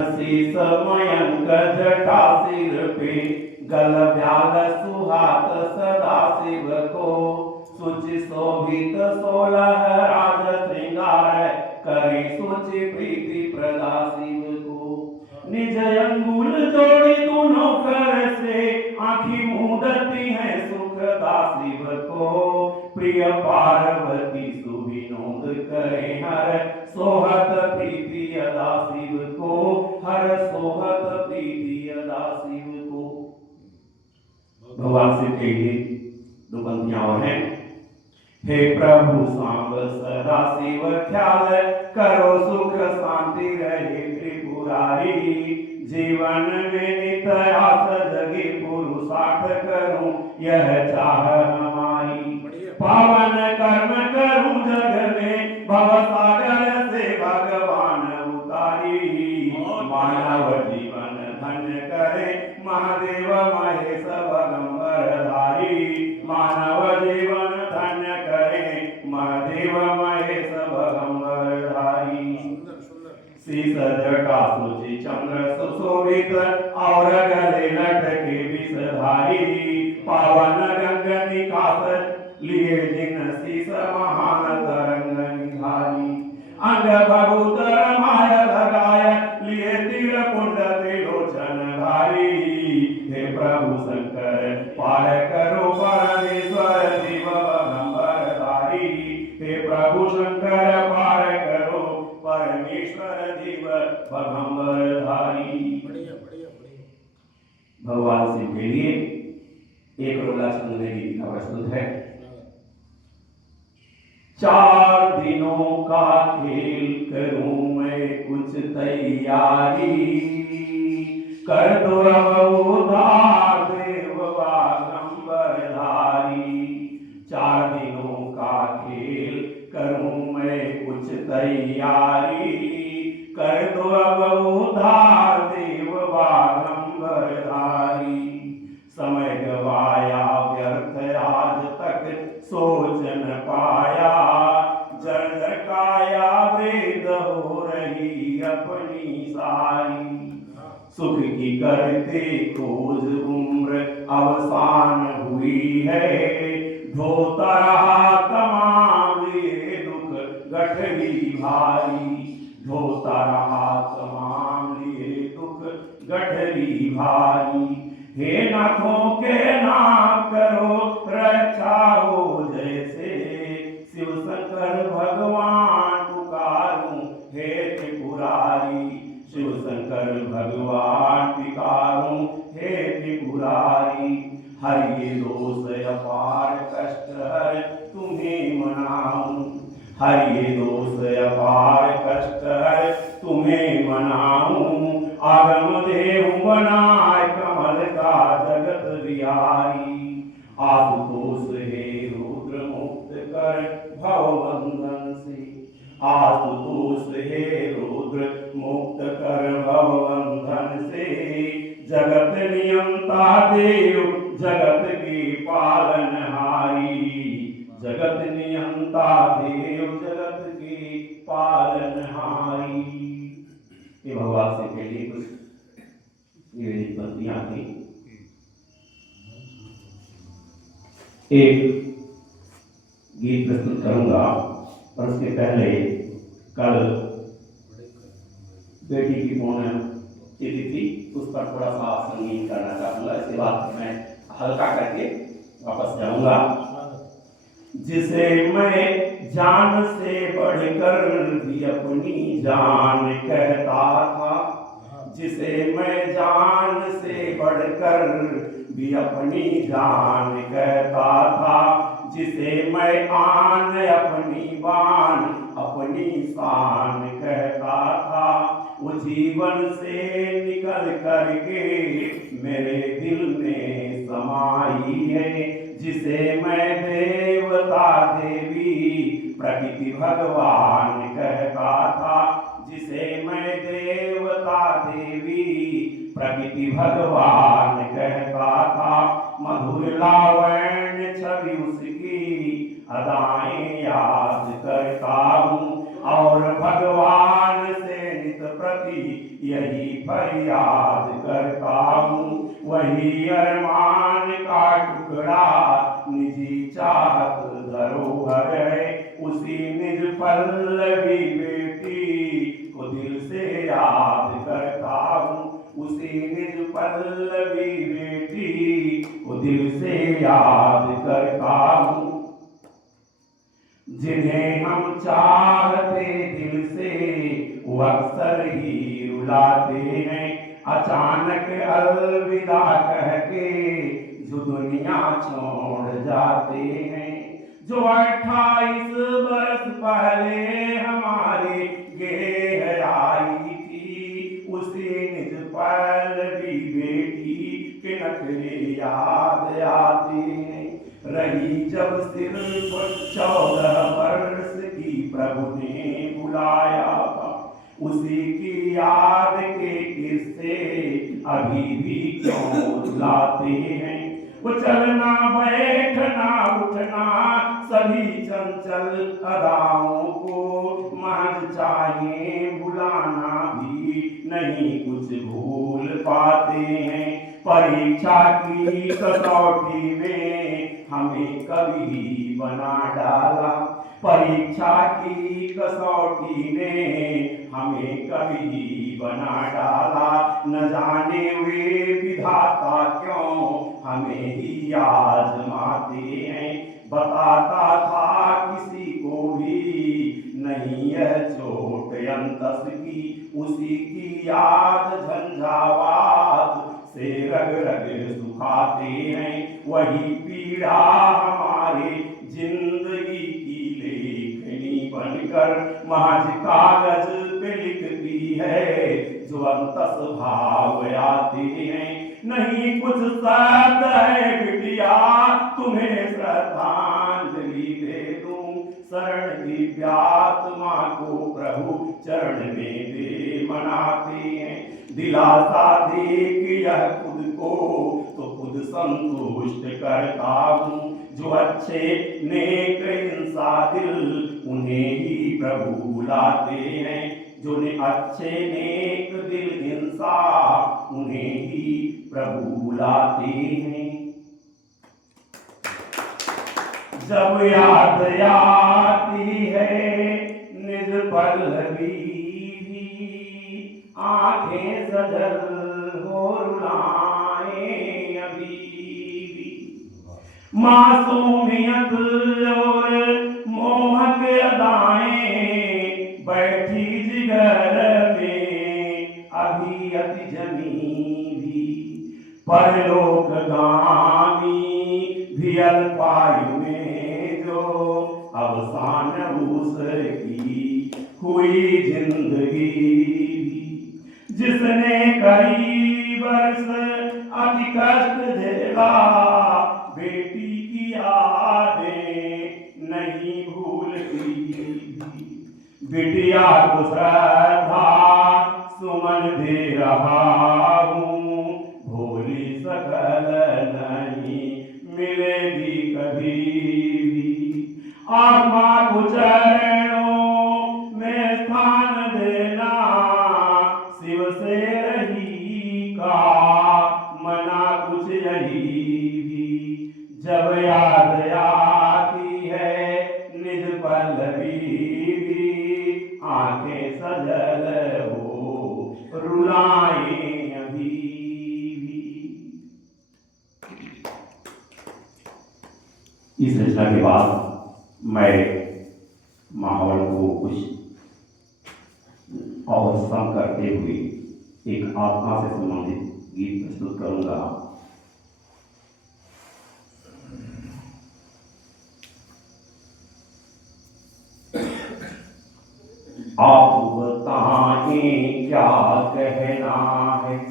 शीस मयंक जटा सिर पे गल व्याल सुहात सदा शिव को सुचि शोभित 16 राज श्रृंगार करी सुचि प्रीति प्रदा शिव को निज अंगुल जोड़ी दोनों कर से आँखी मूंदती है सुखदा शिव को प्रिय पार्वती सुविनोद करे हर सोहत प्रीति अदा शिव को हर सोहत प्रीति अदा शिव को। भगवान शिव के लिए दो पंक्तियां और हैं। हे प्रभु सांब सदा शिव ख्याल करो सुख शांति रहे त्रिपुरारी जीवन में नित आस जगी पुरुषार्थ करूं यह चाह हमारी पावन कर्म करूं जग में भव सागर से भगवान उतारी मानव जीवन धन्य करे महादेव महेश भगंबरधारी मानव जीवन धन्य करे महादेव महेश भगंबरधारी शीस जटा सुचि चंद्र सुशोभित और गले लटके विषधारी पावन गंग निकास लिए जिन शीस महान तरंग निधारी अंग भभूत रमाय लगाय लिए तीर कुंड त्रिलोचन धारी हे प्रभु शंकर पार करो परमेश्वर शिव भगंबरधारी हे प्रभु शंकर पार करो परमेश्वर शिव भगंबरधारी। भगवान शिव के लिए एक रोला छंद में गीत का प्रस्तुत है। 4 दिनों का खेल करूं मैं कुछ तैयारी कर दो अब उधार देव बागंबरधारी 4 दिनों का खेल करूं मैं कुछ तैयारी कर दो अब उधार देव बागंबरधारी समय गवाया व्यर्थ आज तक सोच न पाया जड़ काया वृद्ध हो रही अपनी सारी सुख की करते खोज उम्र अवसान हुई है ढोता रहा तमाम ये दुख गठरी भारी ढोता रहा तमाम ये दुख गठरी भारी हे नाथों के नाथ करो रक्षा हो जैसे शिव शंकर भगवान पुकारूं हे त्रिपुरारी शिव शंकर भगवान पुकारूं हे त्रिपुरारी हर ये दोष अपार कष्ट हर तुम्हें मनाऊं हर ये दोष अपार कष्ट हर तुम्हें मनाऊं आगम देव बनाए कमल का जगत बिहारी आशुतोष हे रुद्र मुक्त कर भवबंधन से आशुतोष हे रुद्र मुक्त कर भवबंधन से जगत नियंता देव जगत की पालनहारी जगत नियंता देव जगत की पालनहारी। ये भगवान से के लिए कुछ निवेदित पंक्तियां थी। एक गीत प्रस्तुत करूंगा और उसके पहले कल बेटी की पुण्यतिथि थी उस पर थोड़ा सा संगीत करना चाहूंगा इसके बाद मैं हल्का करके वापस जाऊंगा। जिसे मैं जान से बढ़कर भी अपनी जान कहता था जिसे मैं जान से बढ़कर भी अपनी जान कहता था जिसे मैं आन अपनी बान अपनी शान कहता था वो जीवन से निकल करके मेरे दिल में समाई है जिसे मैं देवता देवी प्रकृति भगवान कहता था जिसे मैं देवता देवी प्रकृति भगवान कहता था मधुर लावण्य छवि उसकी अदाएं याद करता हूँ और भगवान से नित प्रति यही फरियाद करता हूँ। वही अरमान का टुकड़ा निजी चाहत धरोहर है, उसी निज पल्लवी बेटी को दिल से याद करता हूँ। उसी निज पल्लवी बेटी को दिल से याद करता हूँ। जिन्हें हम चाहते दिल से वो अक्सर ही रुलाते हैं, अचानक अलविदा कह के जो दुनिया छोड़ जाते हैं। जो 28 बरस पहले हमारे गेह आई थी, उसी निज पल्लवी बेटी के नखरे याद आते हैं। रही जब सिर्फ 14 वर्ष की प्रभु ने बुलाया था, उसी की याद के किस्से अभी भी क्यों रुलाते हैं। वो चलना बैठना उठना सभी चंचल अदाओं को महज चाहिए भुलाना भी नहीं कुछ भूल पाते हैं। परीक्षा की कसौटी में हमें कभी बना डाला, परीक्षा की कसौटी ने हमें कभी बना डाला। न जाने वे विधाता क्यों हमें ही आजमाते हैं। बताता था किसी को भी नहीं यह चोट अंतस की, उसी की याद झंझावात से रग रग सुखाते हैं। वही पीड़ा हमारे जिंदगी की लेखनी बनकर महज कागज पे लिखती है, जो अंतस भाव आते हैं। नहीं कुछ साथ है बिटिया तुम्हें श्रद्धांजलि दे दूं, शरण दिव्यात्मा को प्रभु चरण में दे मनाते हैं। दिलासा देख यह खुद को तो खुद संतुष्ट करता हूँ। जो अच्छे नेक इंसान दिल उन्हें ही प्रभु बुलाते हैं। जो अच्छे नेक दिल इंसान उन्हें ही प्रभु बुलाते हैं। जब याद आती है निज पल्लवी भी, आंखें सजल हो रुलाए अभी भी। मासूमियत और मोहक अदाएं बैठी जिगर में अभी अति जमी भी। परलोकगामी भी अल्पायु में जो अवसान उसकी हुई जिंदगी भी। जिसने कई वर्ष अति कष्ट झेला, बेटी की यादें नहीं भूलती। बिटिया को श्रद्धा सुमन दे रहा हूँ, भोली सकल नहीं मिलेगी कभी भी। और माँ को चरणों में स्थान देना, शिव से रही का मना कुछ यही भी। जब याद आती है निज पल्लवी भी, आंखें सजल हो रुलाए अभी भी। इस रचना के बाद मैं माहौल को कुछ और सम करते हुए एक आत्मा से संबंधित गीत प्रस्तुत करूंगा। आप बताएं क्या कहना है।